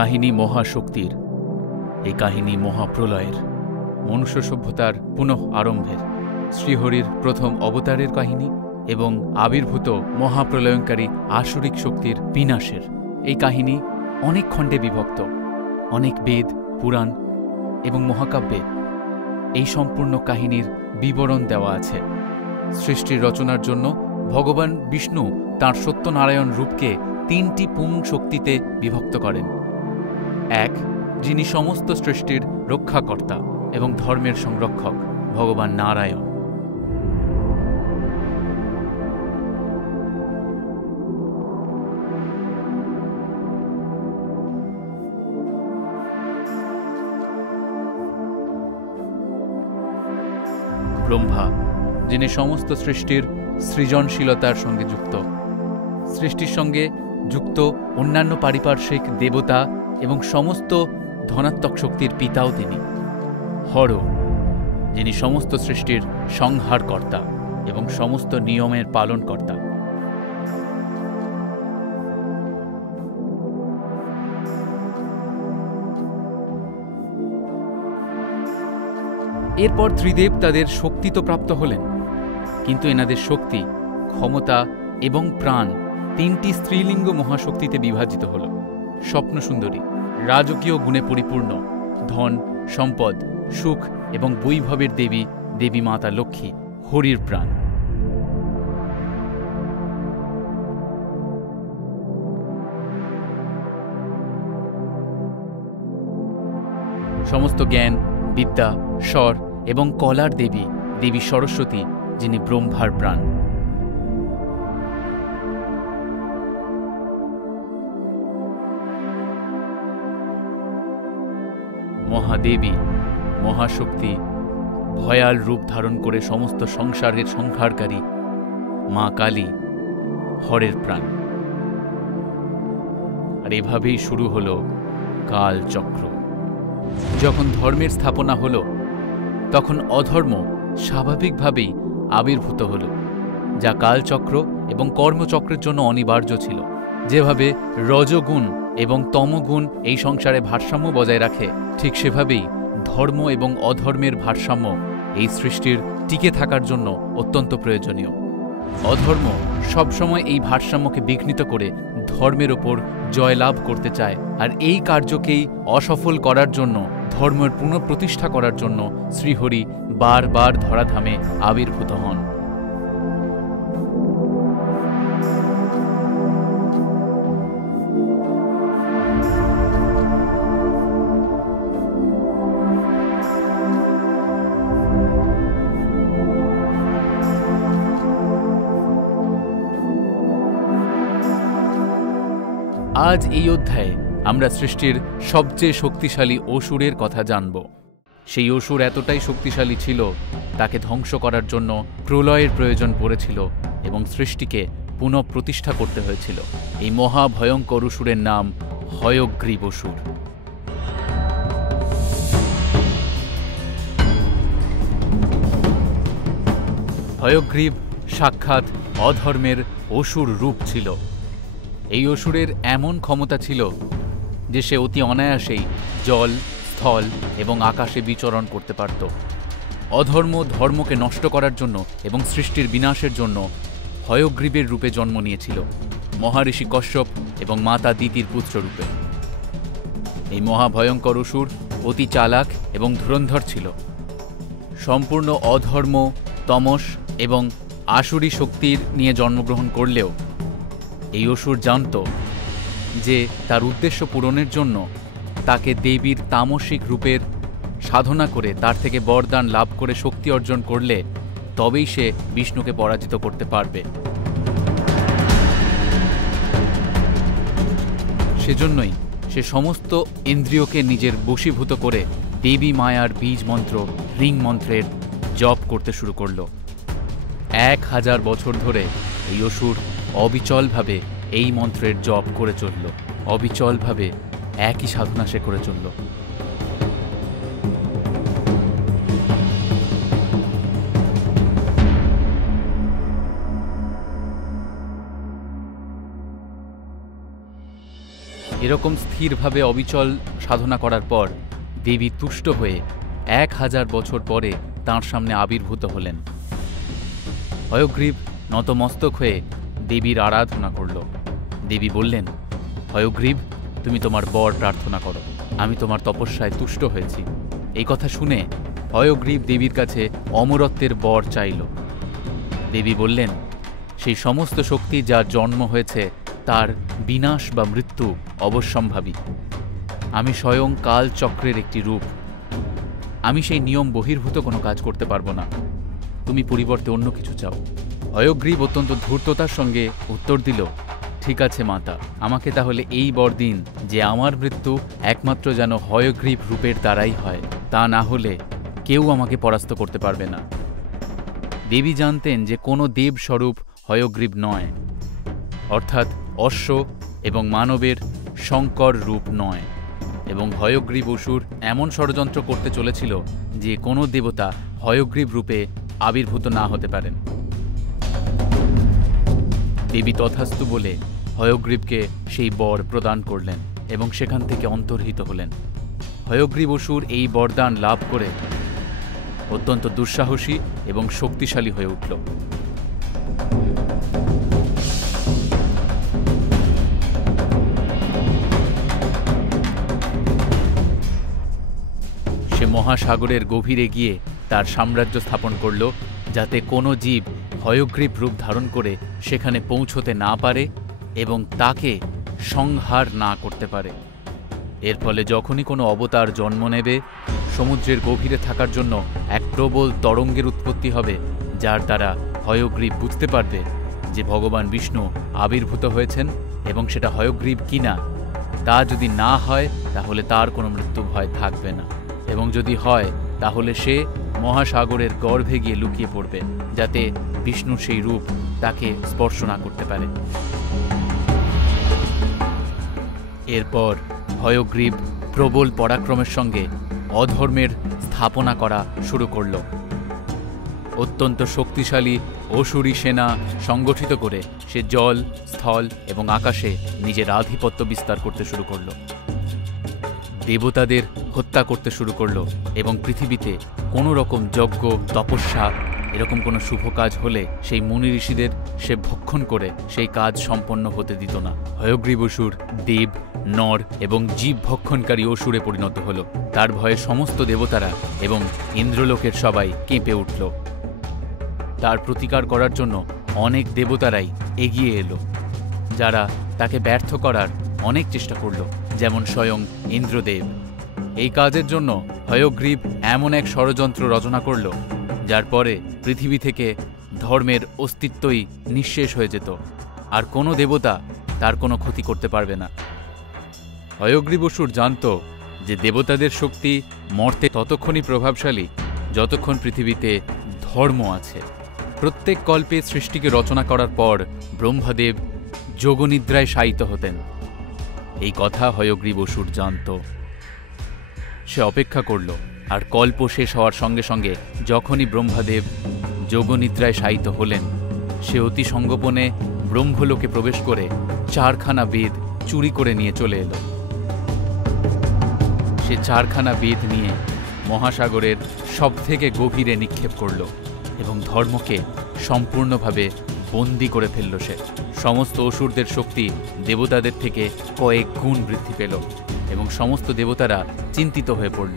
কাহিনী মহাশক্তির, এই কাহিনী মহাপ্রলয়ের, মনুষ্য সভ্যতার পুনঃ আরম্ভের, শ্রীহরির প্রথম অবতারের কাহিনী এবং আবির্ভূত মহাপ্রলয়ঙ্কারী আসুরিক শক্তির বিনাশের। এই কাহিনী অনেক খণ্ডে বিভক্ত। অনেক বেদ, পুরাণ এবং মহাকাব্যে এই সম্পূর্ণ কাহিনীর বিবরণ দেওয়া আছে। সৃষ্টির রচনার জন্য ভগবান বিষ্ণু তাঁর সত্যনারায়ণ রূপকে তিনটি পুং শক্তিতে বিভক্ত করেন। এক, যিনি সমস্ত সৃষ্টির রক্ষাকর্তা এবং ধর্মের সংরক্ষক, ভগবান নারায়ণ। ব্রহ্মা, যিনি সমস্ত সৃষ্টির সৃজনশীলতার সঙ্গে যুক্ত, সৃষ্টির সঙ্গে যুক্ত অন্যান্য পারিপার্শ্বিক দেবতা এবং সমস্ত ধনাত্মক শক্তির পিতাও তিনি। হর, যিনি সমস্ত সৃষ্টির সংহারকর্তা এবং সমস্ত নিয়মের পালনকর্তা। এরপর ত্রিদেব তাদের শক্তি তো প্রাপ্ত হলেন, কিন্তু এনাদের শক্তি, ক্ষমতা এবং প্রাণ তিনটি স্ত্রীলিঙ্গ মহাশক্তিতে বিভাজিত হল। স্বপ্নসুন্দরী, রাজকীয় গুণে পরিপূর্ণ, ধন, সম্পদ, সুখ এবং বৈভবের দেবী, দেবী মাতা লক্ষ্মী, হরির প্রাণ। সমস্ত জ্ঞান, বিদ্যা, স্বর এবং কলার দেবী, দেবী সরস্বতী, যিনি ব্রহ্মার প্রাণ। মহাদেবী, মহাশক্তি, ভয়াল রূপ ধারণ করে সমস্ত সংসারের সংহারকারী মা কালী, হরের প্রাণ। আর এভাবেই শুরু হল কালচক্র। যখন ধর্মের স্থাপনা হল, তখন অধর্ম স্বাভাবিকভাবেই আবির্ভূত হল, যা কালচক্র এবং কর্মচক্রের জন্য অনিবার্য ছিল। যেভাবে রজগুণ এবং তমগুণ এই সংসারে ভারসাম্য বজায় রাখে, ঠিক সেভাবেই ধর্ম এবং অধর্মের ভারসাম্য এই সৃষ্টির টিকে থাকার জন্য অত্যন্ত প্রয়োজনীয়। অধর্ম সবসময় এই ভারসাম্যকে বিঘ্নিত করে ধর্মের ওপর জয়লাভ করতে চায়, আর এই কার্যকেই অসফল করার জন্য, ধর্মের পুনঃপ্রতিষ্ঠা করার জন্য শ্রীহরি বারবার ধরাধামে আবির্ভূত হন। আজ এই অধ্যায়ে আমরা সৃষ্টির সবচেয়ে শক্তিশালী অসুরের কথা জানব। সেই অসুর এতটাই শক্তিশালী ছিল, তাকে ধ্বংস করার জন্য প্রলয়ের প্রয়োজন পড়েছিল এবং সৃষ্টিকে পুনঃপ্রতিষ্ঠা করতে হয়েছিল। এই মহাভয়ঙ্কর অসুরের নাম হয়গ্রীব অসুর। হয়গ্রীব সাক্ষাৎ অধর্মের অসুর রূপ ছিল। এই অসুরের এমন ক্ষমতা ছিল যে সে অতি অনায়াসেই জল, স্থল এবং আকাশে বিচরণ করতে পারত। অধর্ম ধর্মকে নষ্ট করার জন্য এবং সৃষ্টির বিনাশের জন্য হয়গ্রীবের রূপে জন্ম নিয়েছিল, মহারিষি কশ্যপ এবং মাতা দিতির পুত্র রূপে। এই মহাভয়ঙ্কর অসুর অতি চালাক এবং ধুরন্ধর ছিল। সম্পূর্ণ অধর্ম, তমস এবং আসুরি শক্তির নিয়ে জন্মগ্রহণ করলেও এই অসুর জানত যে তার উদ্দেশ্য পূরণের জন্য তাকে দেবীর তামসিক রূপের সাধনা করে তার থেকে বরদান লাভ করে শক্তি অর্জন করলে তবেই সে বিষ্ণুকে পরাজিত করতে পারবে। সেজন্যই সে সমস্ত ইন্দ্রিয়কে নিজের বশীভূত করে দেবী মায়ার বীজ মন্ত্র, রিং মন্ত্রের জপ করতে শুরু করল। 1000 বছর ধরে এই অসুর অবিচলভাবে এই মন্ত্রের জপ করে চলল, অবিচলভাবে একই সাধনা সে করে চলল। এরকম স্থিরভাবে অবিচল সাধনা করার পর দেবী তুষ্ট হয়ে 1000 বছর পরে তাঁর সামনে আবির্ভূত হলেন। হয়গ্রীব নতমস্তক হয়ে দেবীর আরাধনা করল। দেবী বললেন, হয়গ্রীব, তুমি তোমার বর প্রার্থনা করো, আমি তোমার তপস্যায় তুষ্ট হয়েছি। এই কথা শুনে হয়গ্রীব দেবীর কাছে অমরত্বের বর চাইল। দেবী বললেন, সেই সমস্ত শক্তি যার জন্ম হয়েছে তার বিনাশ বা মৃত্যু অবশ্যম্ভাবী। আমি স্বয়ং কালচক্রের একটি রূপ। আমি সেই নিয়ম বহির্ভূত কোনো কাজ করতে পারবো না। তুমি পরিবর্তে অন্য কিছু চাও। হয়গ্রীব অত্যন্ত ধূর্ততার সঙ্গে উত্তর দিল, ঠিক আছে মাতা, আমাকে তাহলে এই বর দিন যে আমার মৃত্যু একমাত্র যেন হয়গ্রীব রূপের দ্বারাই হয়, তা না হলে কেউ আমাকে পরাস্ত করতে পারবে না। দেবী জানতেন যে কোনো দেবস্বরূপ হয়গ্রীব নয়, অর্থাৎ অশ্ব এবং মানবের শঙ্কর রূপ নয়, এবং হয়গ্রীব অসুর এমন ষড়যন্ত্র করতে চলেছিল যে কোনো দেবতা হয়গ্রীব রূপে আবির্ভূত না হতে পারেন। দেবী তথাস্তু বলে হয়গ্রীবকে সেই বর প্রদান করলেন এবং সেখান থেকে অন্তর্হিত হলেন। হয়গ্রীব অসুর এই বরদান লাভ করে অত্যন্ত দুঃসাহসী এবং শক্তিশালী হয়ে উঠল। সে মহাসাগরের গভীরে গিয়ে তার সাম্রাজ্য স্থাপন করল, যাতে কোনো জীব হয়গ্রীব রূপ ধারণ করে সেখানে পৌঁছতে না পারে এবং তাকে সংহার না করতে পারে। এর ফলে যখনই কোনো অবতার জন্ম নেবে, সমুদ্রের গভীরে থাকার জন্য এক প্রবল তরঙ্গের উৎপত্তি হবে, যার দ্বারা হয়গ্রীব বুঝতে পারবে যে ভগবান বিষ্ণু আবির্ভূত হয়েছেন এবং সেটা হয়গ্রীব কিনা। তা যদি না হয় তাহলে তার কোনো মৃত্যু ভয় থাকবে না, এবং যদি হয় তাহলে সে মহাসাগরের গর্ভে গিয়ে লুকিয়ে পড়বে, যাতে বিষ্ণুর সেই রূপ তাকে স্পর্শ না করতে পারে। এরপর হয়গ্রীব প্রবল পরাক্রমের সঙ্গে অধর্মের স্থাপনা করা শুরু করল। অত্যন্ত শক্তিশালী অসুরী সেনা সংগঠিত করে সে জল, স্থল এবং আকাশে নিজের আধিপত্য বিস্তার করতে শুরু করল। দেবতাদের হত্যা করতে শুরু করল এবং পৃথিবীতে কোনো রকম যজ্ঞ, তপস্যা, এরকম কোনো শুভ কাজ হলে সেই মুনি ঋষিদের সে ভক্ষণ করে সেই কাজ সম্পন্ন হতে দিত না। হয়গ্রীব অসুর দেব, নর এবং জীব ভক্ষণকারী অসুরে পরিণত হল। তার ভয়ে সমস্ত দেবতারা এবং ইন্দ্রলোকের সবাই কেঁপে উঠল। তার প্রতিকার করার জন্য অনেক দেবতারাই এগিয়ে এলো, যারা তাকে ব্যর্থ করার অনেক চেষ্টা করল, যেমন স্বয়ং ইন্দ্রদেব। এই কাজের জন্য হয়গ্রীব এমন এক ষড়যন্ত্র রচনা করল, যার পরে পৃথিবী থেকে ধর্মের অস্তিত্বই নিঃশেষ হয়ে যেত, আর কোনো দেবতা তার কোনো ক্ষতি করতে পারবে না। হয়গ্রীব অসুর জানত যে দেবতাদের শক্তি মর্তে ততক্ষণই প্রভাবশালী যতক্ষণ পৃথিবীতে ধর্ম আছে। প্রত্যেক কল্পে সৃষ্টিকে রচনা করার পর ব্রহ্মদেব যোগনিদ্রায় শায়িত হতেন। এই কথা হয়গ্রীব অসুর জানত। সে অপেক্ষা করল, আর কল্প শেষ হওয়ার সঙ্গে সঙ্গে যখনই ব্রহ্মদেব যোগনিদ্রায় শায়িত হলেন, সে অতি সঙ্গোপনে ব্রহ্মলোকে প্রবেশ করে 4খানা বেদ চুরি করে নিয়ে চলে এলো। সে 4খানা বেদ নিয়ে মহাসাগরের সবথেকে গভীরে নিক্ষেপ করল এবং ধর্মকে সম্পূর্ণভাবে বন্দী করে ফেলল। সে সমস্ত অসুরদের শক্তি দেবতাদের থেকে কয়েক গুণ বৃদ্ধি পেল এবং সমস্ত দেবতারা চিন্তিত হয়ে পড়ল।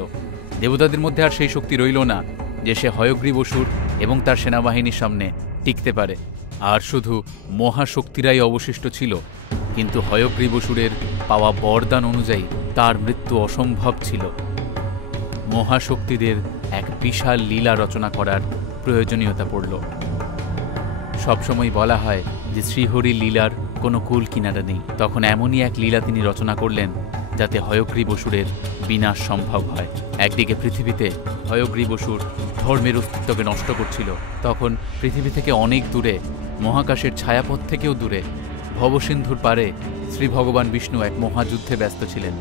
দেবতাদের মধ্যে আর সেই শক্তি রইল না যে সে হয়গ্রীব অসুর এবং তার সেনাবাহিনীর সামনে টিকতে পারে, আর শুধু মহাশক্তিরাই অবশিষ্ট ছিল। কিন্তু হয়গ্রীব অসুরের পাওয়া বরদান অনুযায়ী তার মৃত্যু অসম্ভব ছিল। মহাশক্তিদের এক বিশাল লীলা রচনা করার প্রয়োজনীয়তা পড়ল। সবসময় বলা হয় যে শ্রীহরির লীলার কোনো কুল কিনারা নেই। তখন এমনই এক লীলা তিনি রচনা করলেন যাতে হয়গ্রীব অসুরের বিনাশ সম্ভব হয়। একদিকে পৃথিবীতে হয়গ্রীব অসুর ধর্মের অস্তিত্বকে নষ্ট করছিল, তখন পৃথিবী থেকে অনেক দূরে, মহাকাশের ছায়াপথ থেকেও দূরে, ভবসিন্ধুর পারে শ্রী ভগবান বিষ্ণু এক মহাযুদ্ধে ব্যস্ত ছিলেন।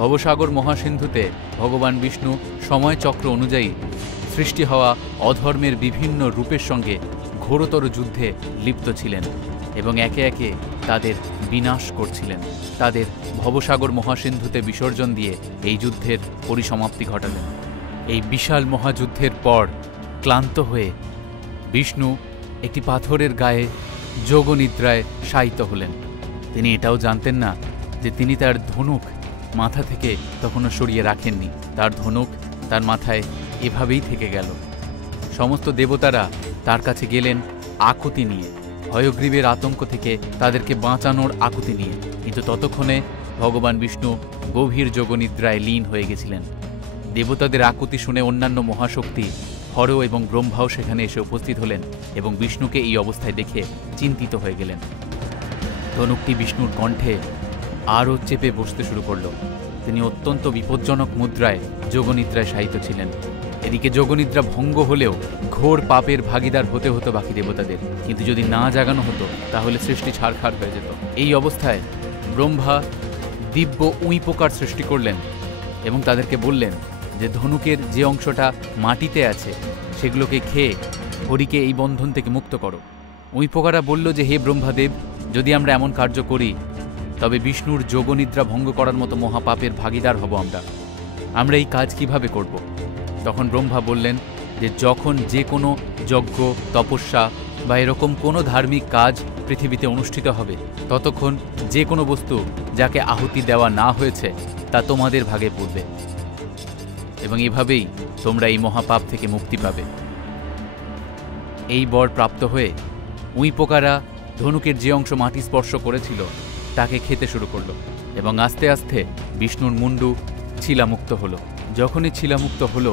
ভবসাগর মহাসিন্ধুতে ভগবান বিষ্ণু সময়চক্র অনুযায়ী সৃষ্টি হওয়া অধর্মের বিভিন্ন রূপের সঙ্গে ঘোরতর যুদ্ধে লিপ্ত ছিলেন। এবং একে একে তাদের বিনাশ করছিলেন। তাদের ভবসাগর মহাসিন্ধুতে বিসর্জন দিয়ে এই যুদ্ধের পরিসমাপ্তি ঘটালেন। এই বিশাল মহাযুদ্ধের পর ক্লান্ত হয়ে বিষ্ণু একটি পাথরের গায়ে যোগনিদ্রায় শায়িত হলেন। তিনি এটাও জানতেন না যে তিনি তার ধনুক মাথা থেকে তখনও সরিয়ে রাখেননি। তার ধনুক তার মাথায় এভাবেই থেকে গেল। সমস্ত দেবতারা তার কাছে গেলেন আকুতি নিয়ে, হয়গ্রীবের আতঙ্ক থেকে তাদেরকে বাঁচানোর আকুতি নিয়ে। কিন্তু ততক্ষণে ভগবান বিষ্ণু গভীর যোগনিদ্রায় লীন হয়ে গেছিলেন। দেবতাদের আকুতি শুনে অন্যান্য মহাশক্তি হর এবং ব্রহ্মাও সেখানে এসে উপস্থিত হলেন এবং বিষ্ণুকে এই অবস্থায় দেখে চিন্তিত হয়ে গেলেন। ধনুকটি বিষ্ণুর কণ্ঠে আরও চেপে বসতে শুরু করল। তিনি অত্যন্ত বিপজ্জনক মুদ্রায় যোগনিদ্রায় শায়িত ছিলেন। এদিকে যোগনিদ্রা ভঙ্গ হলেও ঘোর পাপের ভাগিদার হতে হতো বাকি দেবতাদের, কিন্তু যদি না জাগানো হতো তাহলে সৃষ্টি ছাড়খাড় হয়ে যেত। এই অবস্থায় ব্রহ্মা দিব্য উঁই পোকার সৃষ্টি করলেন এবং তাদেরকে বললেন যে ধনুকের যে অংশটা মাটিতে আছে সেগুলোকে খেয়ে হরিকে এই বন্ধন থেকে মুক্ত করো। উঁই পোকারা বলল যে হে ব্রহ্মাদেব, যদি আমরা এমন কার্য করি তবে বিষ্ণুর যোগনিদ্রা ভঙ্গ করার মতো মহাপাপের ভাগিদার হব আমরা এই কাজ কিভাবে করব? তখন ব্রহ্মা বললেন যে যখন যে কোনো যজ্ঞ, তপস্যা বা এরকম কোনো ধার্মিক কাজ পৃথিবীতে অনুষ্ঠিত হবে, ততক্ষণ যে কোনো বস্তু যাকে আহুতি দেওয়া না হয়েছে তা তোমাদের ভাগে পড়বে এবং এভাবেই তোমরা এই মহাপাপ থেকে মুক্তি পাবে। এই বর প্রাপ্ত হয়ে উঁই পোকারা ধনুকের যে অংশ মাটি স্পর্শ করেছিল তাকে খেতে শুরু করল এবং আস্তে আস্তে বিষ্ণুর মুন্ডু ছিলামুক্ত হলো। যখনই ছিলামুক্ত হলো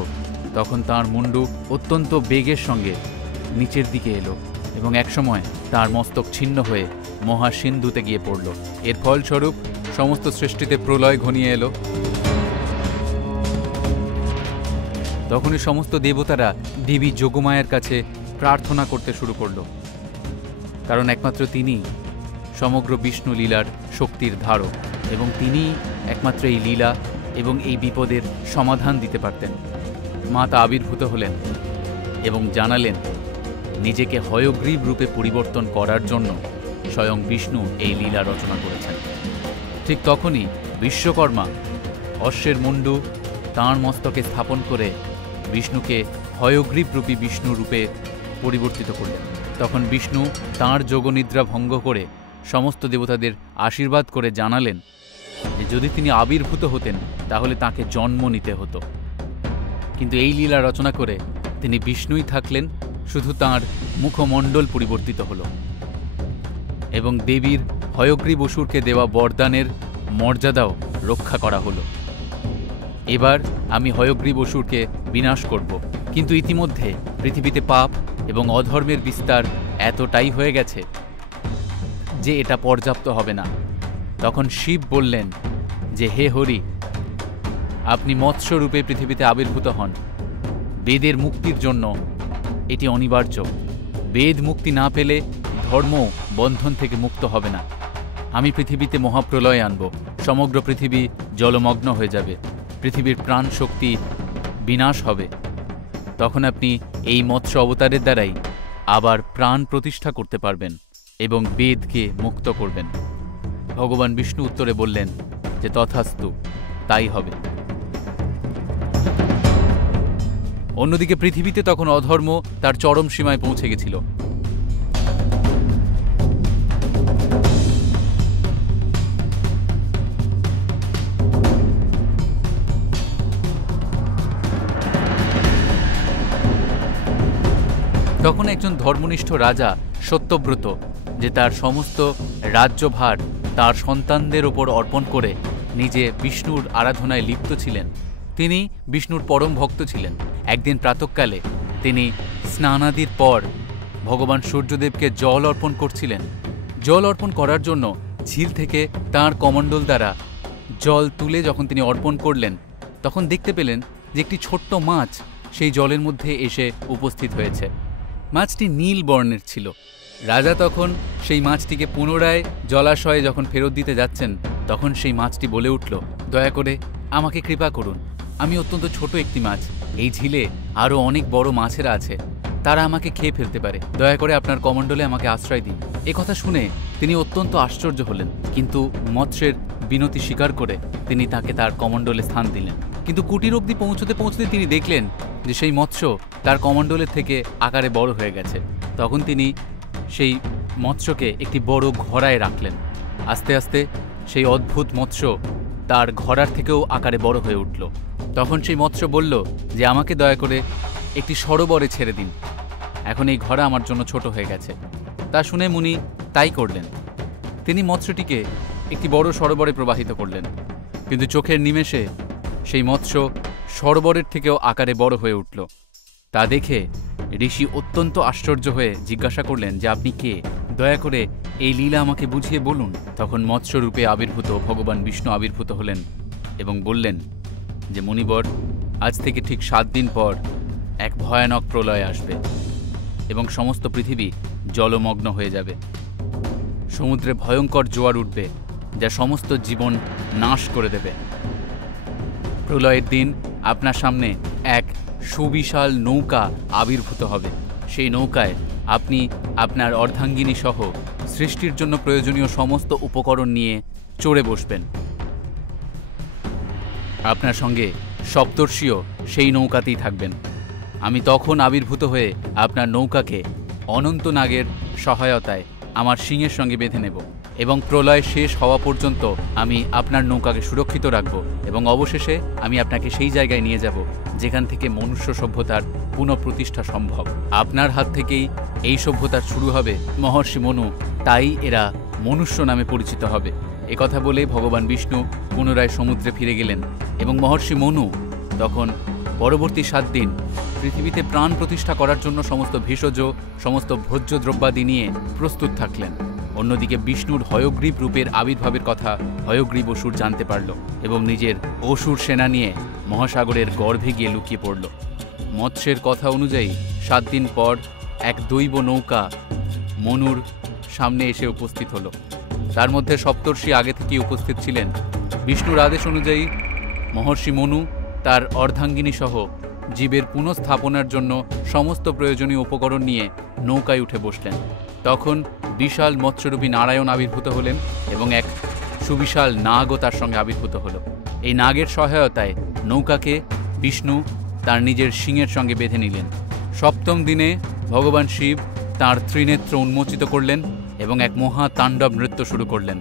তখন তাঁর মুন্ডু অত্যন্ত বেগের সঙ্গে নিচের দিকে এলো এবং একসময় তাঁর মস্তক ছিন্ন হয়ে মহাসিন্ধুতে গিয়ে পড়ল। এর ফলস্বরূপ সমস্ত সৃষ্টিতে প্রলয় ঘনিয়ে এলো। তখনই সমস্ত দেবতারা দেবী যোগমায়ার কাছে প্রার্থনা করতে শুরু করল, কারণ একমাত্র তিনি সমগ্র বিষ্ণু লীলার শক্তির ধারক এবং তিনি একমাত্র এই লীলা এবং এই বিপদের সমাধান দিতে পারতেন। মাতা আবির্ভূত হলেন এবং জানালেন নিজেকে হয়গ্রীব রূপে পরিবর্তন করার জন্য স্বয়ং বিষ্ণু এই লীলা রচনা করেছেন। ঠিক তখনই বিশ্বকর্মা অশ্বের মুন্ডু তাঁর মস্তকে স্থাপন করে বিষ্ণুকে হয়গ্রীব রূপী বিষ্ণু রূপে পরিবর্তিত করলেন। তখন বিষ্ণু তাঁর যোগনিদ্রা ভঙ্গ করে সমস্ত দেবতাদের আশীর্বাদ করে জানালেন যে যদি তিনি আবির্ভূত হতেন তাহলে তাকে জন্ম নিতে হতো, কিন্তু এই লীলা রচনা করে তিনি বিষ্ণুই থাকলেন, শুধু তাঁর মুখমণ্ডল পরিবর্তিত হল এবং দেবীর হয়গ্রীব অসুরকে দেওয়া বরদানের মর্যাদাও রক্ষা করা হলো। এবার আমি হয়গ্রীব অসুরকে বিনাশ করব, কিন্তু ইতিমধ্যে পৃথিবীতে পাপ এবং অধর্মের বিস্তার এতটাই হয়ে গেছে যে এটা পর্যাপ্ত হবে না। তখন শিব বললেন যে হে হরি, আপনি মৎস্যরূপে পৃথিবীতে আবির্ভূত হন। বেদের মুক্তির জন্য এটি অনিবার্য। বেদ মুক্তি না পেলে ধর্ম বন্ধন থেকে মুক্ত হবে না। আমি পৃথিবীতে মহাপ্রলয় আনব, সমগ্র পৃথিবী জলমগ্ন হয়ে যাবে, পৃথিবীর প্রাণ শক্তি বিনাশ হবে। তখন আপনি এই মৎস্য অবতারের দ্বারাই আবার প্রাণ প্রতিষ্ঠা করতে পারবেন এবং বেদকে মুক্ত করবেন। ভগবান বিষ্ণু উত্তরে বললেন যে তথাস্তু, তাই হবে। অন্যদিকে পৃথিবীতে তখন অধর্ম তার চরম সীমায় পৌঁছে গেছিল। তখন একজন ধর্মনিষ্ঠ রাজা সত্যব্রত, যে তার সমস্ত রাজ্যভার তার সন্তানদের ওপর অর্পণ করে নিজে বিষ্ণুর আরাধনায় লিপ্ত ছিলেন, তিনি বিষ্ণুর পরম ভক্ত ছিলেন। একদিন প্রাতঃকালে তিনি স্নানাদির পর ভগবান সূর্যদেবকে জল অর্পণ করছিলেন। জল অর্পণ করার জন্য ঝিল থেকে তাঁর কমণ্ডল দ্বারা জল তুলে যখন তিনি অর্পণ করলেন, তখন দেখতে পেলেন যে একটি ছোট্ট মাছ সেই জলের মধ্যে এসে উপস্থিত হয়েছে। মাছটি নীল বর্ণের ছিল। রাজা তখন সেই মাছটিকে পুনরায় জলাশয়ে যখন ফেরত দিতে যাচ্ছেন, তখন সেই মাছটি বলে উঠল, দয়া করে আমাকে কৃপা করুন, আমি অত্যন্ত ছোট একটি মাছ, এই ঝিলে আরও অনেক বড় মাছেরা আছে, তারা আমাকে খেয়ে ফেলতে পারে, দয়া করে আপনার কমণ্ডলে আমাকে আশ্রয় দিন। এ কথা শুনে তিনি অত্যন্ত আশ্চর্য হলেন, কিন্তু মৎস্যের বিনতি স্বীকার করে তিনি তাকে তার কমণ্ডলে স্থান দিলেন। কিন্তু কুটির অবধি পৌঁছতে পৌঁছতে তিনি দেখলেন যে সেই মৎস্য তার কমণ্ডলের থেকে আকারে বড় হয়ে গেছে। তখন তিনি সেই মৎস্যকে একটি বড় ঘড়ায় রাখলেন। আস্তে আস্তে সেই অদ্ভুত মৎস্য তার ঘড়ার থেকেও আকারে বড় হয়ে উঠল। তখন সেই মৎস্য বলল যে আমাকে দয়া করে একটি সরোবরে ছেড়ে দিন, এখন এই ঘড়া আমার জন্য ছোট হয়ে গেছে। তা শুনে মুনি তাই করলেন। তিনি মৎস্যটিকে একটি বড় সরোবরে প্রবাহিত করলেন, কিন্তু চোখের নিমেষে সেই মৎস্য সরোবরের থেকেও আকারে বড় হয়ে উঠল। তা দেখে ঋষি অত্যন্ত আশ্চর্য হয়ে জিজ্ঞাসা করলেন যে আপনি কে, দয়া করে এই লীলা আমাকে বুঝিয়ে বলুন। তখন মৎস্যরূপে আবির্ভূত ভগবান বিষ্ণু আবির্ভূত হলেন এবং বললেন যে মুনিবর, আজ থেকে ঠিক 7 দিন পর এক ভয়ানক প্রলয় আসবে এবং সমস্ত পৃথিবী জলমগ্ন হয়ে যাবে। সমুদ্রে ভয়ঙ্কর জোয়ার উঠবে যা সমস্ত জীবন নাশ করে দেবে। প্রলয়ের দিন আপনার সামনে এক সুবিশাল নৌকা আবির্ভূত হবে। সেই নৌকায় আপনি আপনার অর্ধাঙ্গিনী সহ সৃষ্টির জন্য প্রয়োজনীয় সমস্ত উপকরণ নিয়ে চড়ে বসবেন। আপনার সঙ্গে সপ্তর্ষিও সেই নৌকাতেই থাকবেন। আমি তখন আবির্ভূত হয়ে আপনার নৌকাকে অনন্ত নাগের সহায়তায় আমার সিংহের সঙ্গে বেঁধে নেব এবং প্রলয় শেষ হওয়া পর্যন্ত আমি আপনার নৌকাকে সুরক্ষিত রাখব এবং অবশেষে আমি আপনাকে সেই জায়গায় নিয়ে যাব যেখান থেকে মনুষ্য সভ্যতার পুনঃপ্রতিষ্ঠা সম্ভব। আপনার হাত থেকেই এই সভ্যতার শুরু হবে মহর্ষি মনু, তাই এরা মনুষ্য নামে পরিচিত হবে। একথা বলে ভগবান বিষ্ণু পুনরায় সমুদ্রে ফিরে গেলেন এবং মহর্ষি মনু তখন পরবর্তী 7 দিন পৃথিবীতে প্রাণ প্রতিষ্ঠা করার জন্য সমস্ত ভেষজ সমস্ত ভোজ্য দ্রব্যাদি নিয়ে প্রস্তুত থাকলেন। অন্যদিকে বিষ্ণুর হয়গ্রীব রূপের আবির্ভাবের কথা হয়গ্রীব অসুর জানতে পারল এবং নিজের অসুর সেনা নিয়ে মহাসাগরের গর্ভে গিয়ে লুকিয়ে পড়ল। মৎস্যের কথা অনুযায়ী 7 দিন পর এক দৈব নৌকা মনুর সামনে এসে উপস্থিত হল। তার মধ্যে সপ্তর্ষি আগে থেকেই উপস্থিত ছিলেন। বিষ্ণুর আদেশ অনুযায়ী মহর্ষি মনু তার অর্ধাঙ্গিনী সহ জীবের পুনঃস্থাপনার জন্য সমস্ত প্রয়োজনীয় উপকরণ নিয়ে নৌকায় উঠে বসলেন। তখন বিশাল মৎস্যরূপী নারায়ণ আবির্ভূত হলেন এবং এক সুবিশাল নাগও তার সঙ্গে আবির্ভূত হল। এই নাগের সহায়তায় নৌকাকে বিষ্ণু তার নিজের সিংহের সঙ্গে বেঁধে নিলেন। 7ম দিনে ভগবান শিব তাঁর ত্রিনেত্র উন্মোচিত করলেন এবং এক মহা তাণ্ডব নৃত্য শুরু করলেন।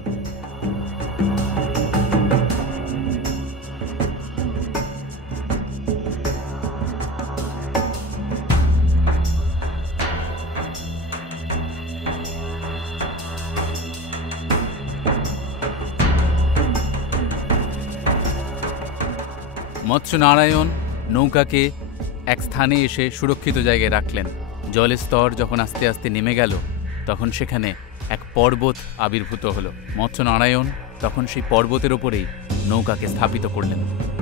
মৎস্য নারায়ণ নৌকাকে এক স্থানে এসে সুরক্ষিত জায়গায় রাখলেন। জলের স্তর যখন আস্তে আস্তে নেমে গেল তখন সেখানে এক পর্বত আবির্ভূত হলো। মৎস্য নারায়ণ তখন সেই পর্বতের ওপরেই নৌকাকে স্থাপিত করলেন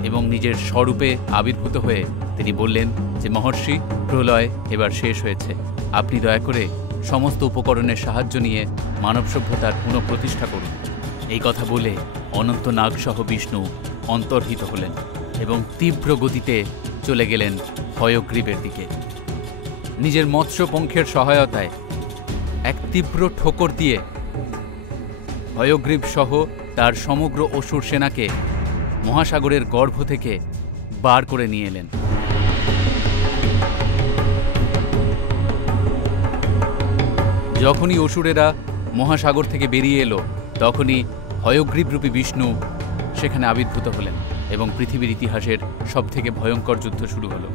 এবং নিজের স্বরূপে আবির্ভূত হয়ে তিনি বললেন যে মহর্ষি, প্রলয় এবার শেষ হয়েছে, আপনি দয়া করে সমস্ত উপকরণের সাহায্য নিয়ে মানব সভ্যতার পুনঃপ্রতিষ্ঠা করুন। এই কথা বলে অনন্ত নাগসহ বিষ্ণু অন্তর্হিত হলেন এবং তীব্র গতিতে চলে গেলেন হয়গ্রীবের দিকে। নিজের মৎস্য পঙ্খের সহায়তায় এক তীব্র ঠোকর দিয়ে হয়গ্রীব সহ তার সমগ্র অসুর সেনাকে মহাসাগরের গর্ভ থেকে বার করে নিয়ে এলেন। যখনই অসুরেরা মহাসাগর থেকে বেরিয়ে এলো তখনই হয়গ্রীবরূপী বিষ্ণু সেখানে আবির্ভূত হলেন এবং পৃথিবীর ইতিহাসের সবথেকে ভয়ঙ্কর যুদ্ধ শুরু হলো।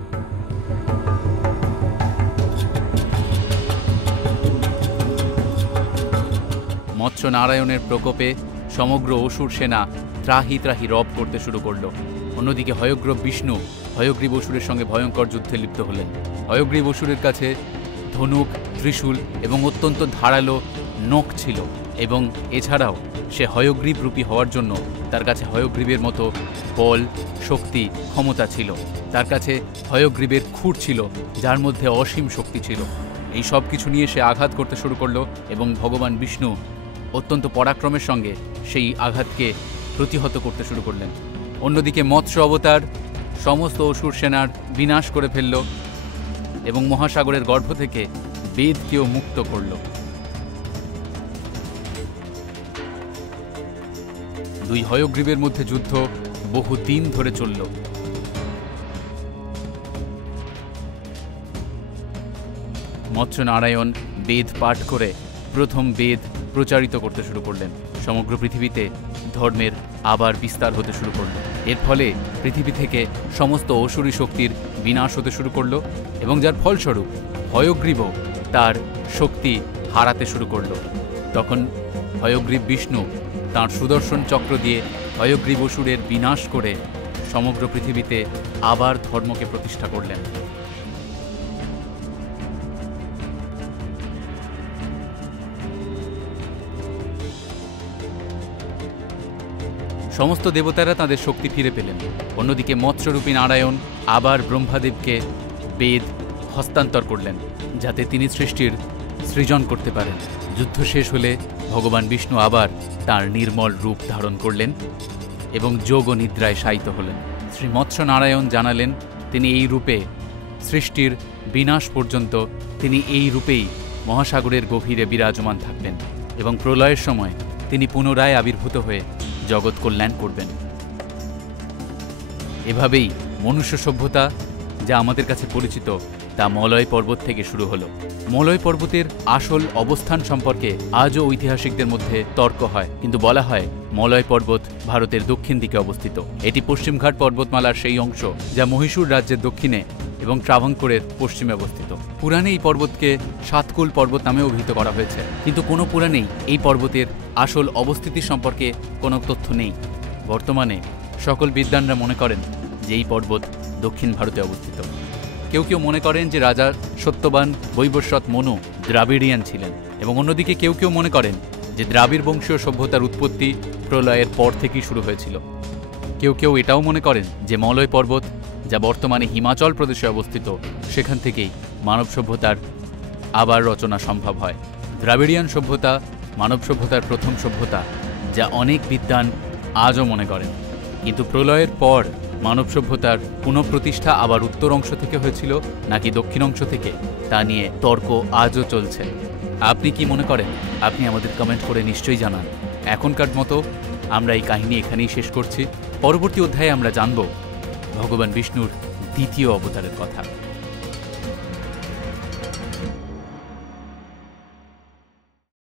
মৎস্য নারায়ণের প্রকোপে সমগ্র অসুর সেনা ত্রাহি ত্রাহি রব করতে শুরু করল। অন্যদিকে হয়গ্রীব বিষ্ণু হয়গ্রীব অসুরের সঙ্গে ভয়ঙ্কর যুদ্ধে লিপ্ত হলেন। হয়গ্রীব অসুরের কাছে ধনুক, ত্রিশূল এবং অত্যন্ত ধারালো নখ ছিল এবং এছাড়াও সে হয়গ্রীব রূপী হওয়ার জন্য তার কাছে হয়গ্রীবের মতো বল, শক্তি, ক্ষমতা ছিল। তার কাছে হয়গ্রীবের খুর ছিল যার মধ্যে অসীম শক্তি ছিল। এই সব কিছু নিয়ে সে আঘাত করতে শুরু করলো এবং ভগবান বিষ্ণু অত্যন্ত পরাক্রমের সঙ্গে সেই আঘাতকে প্রতিহত করতে শুরু করলেন। অন্যদিকে মৎস্য অবতার সমস্ত অসুর সেনার বিনাশ করে ফেলল। এবং মহাসাগরের গর্ভ থেকে বেদকেও মুক্ত করল। দুই হয়গ্রীবের মধ্যে যুদ্ধ বহু দিন ধরে চলল। মৎস্যনারায়ণ বেদ পাঠ করে প্রথম বেদ প্রচারিত করতে শুরু করলেন। সমগ্র পৃথিবীতে ধর্মের আবার বিস্তার হতে শুরু করল। এর ফলে পৃথিবী থেকে সমস্ত অসুরী শক্তির বিনাশ হতে শুরু করল এবং যার ফলস্বরূপ হয়গ্রীবও তার শক্তি হারাতে শুরু করল। তখন হয়গ্রীব বিষ্ণু তাঁর সুদর্শন চক্র দিয়ে হয়গ্রীব অসুরের বিনাশ করে সমগ্র পৃথিবীতে আবার ধর্মকে প্রতিষ্ঠা করলেন। সমস্ত দেবতারা তাদের শক্তি ফিরে পেলেন। অন্যদিকে মৎস্যরূপী নারায়ণ আবার ব্রহ্মাদেবকে বেদ হস্তান্তর করলেন, যাতে তিনি সৃষ্টির সৃজন করতে পারেন। যুদ্ধ শেষ হলে ভগবান বিষ্ণু আবার তাঁর নির্মল রূপ ধারণ করলেন এবং যোগ ও নিদ্রায় শায়িত হলেন। শ্রী মৎস্য নারায়ণ জানালেন তিনি এই রূপে সৃষ্টির বিনাশ পর্যন্ত তিনি এই রূপেই মহাসাগরের গভীরে বিরাজমান থাকবেন এবং প্রলয়ের সময় তিনি পুনরায় আবির্ভূত হয়ে জগৎ কল্যাণ করবেন। এভাবেই মনুষ্য সভ্যতা যা আমাদের কাছে পরিচিত তা মলয় পর্বত থেকে শুরু হলো। মলয় পর্বতের আসল অবস্থান সম্পর্কে আজও ঐতিহাসিকদের মধ্যে তর্ক হয়, কিন্তু বলা হয় মলয় পর্বত ভারতের দক্ষিণ দিকে অবস্থিত। এটি পশ্চিমঘাট পর্বতমালার সেই অংশ যা মহীশূর রাজ্যের দক্ষিণে এবং ট্রাভাঙ্কোরের পশ্চিমে অবস্থিত। পুরাণে এই পর্বতকে সাতকুল পর্বত নামে অভিহিত করা হয়েছে, কিন্তু কোনো পুরাণেই এই পর্বতের আসল অবস্থিতি সম্পর্কে কোনো তথ্য নেই। বর্তমানে সকল বিদ্বানরা মনে করেন যে এই পর্বত দক্ষিণ ভারতে অবস্থিত। কেউ কেউ মনে করেন যে রাজা সত্যবান বৈবস্বত মনু দ্রাবিড়িয়ান ছিলেন, এবং অন্যদিকে কেউ কেউ মনে করেন যে দ্রাবিড় বংশীয় সভ্যতার উৎপত্তি প্রলয়ের পর থেকেই শুরু হয়েছিল। কেউ কেউ এটাও মনে করেন যে মলয় পর্বত, যা বর্তমানে হিমাচল প্রদেশে অবস্থিত, সেখান থেকেই মানব সভ্যতার আবার রচনা সম্ভব হয়। দ্রাবিড়িয়ান সভ্যতা মানব সভ্যতার প্রথম সভ্যতা, যা অনেক বিদ্বান আজও মনে করেন। কিন্তু প্রলয়ের পর মানব সভ্যতার পুনঃপ্রতিষ্ঠা আবার উত্তর অংশ থেকে হয়েছিল নাকি দক্ষিণ অংশ থেকে, তা নিয়ে তর্ক আজও চলছে। আপনি কি মনে করেন? আপনি আমাদের কমেন্ট করে নিশ্চয়ই জানান। এখনকার মতো আমরা এই কাহিনী এখানেই শেষ করছি। পরবর্তী অধ্যায়ে আমরা জানব ভগবান বিষ্ণুর দ্বিতীয় অবতারের কথা।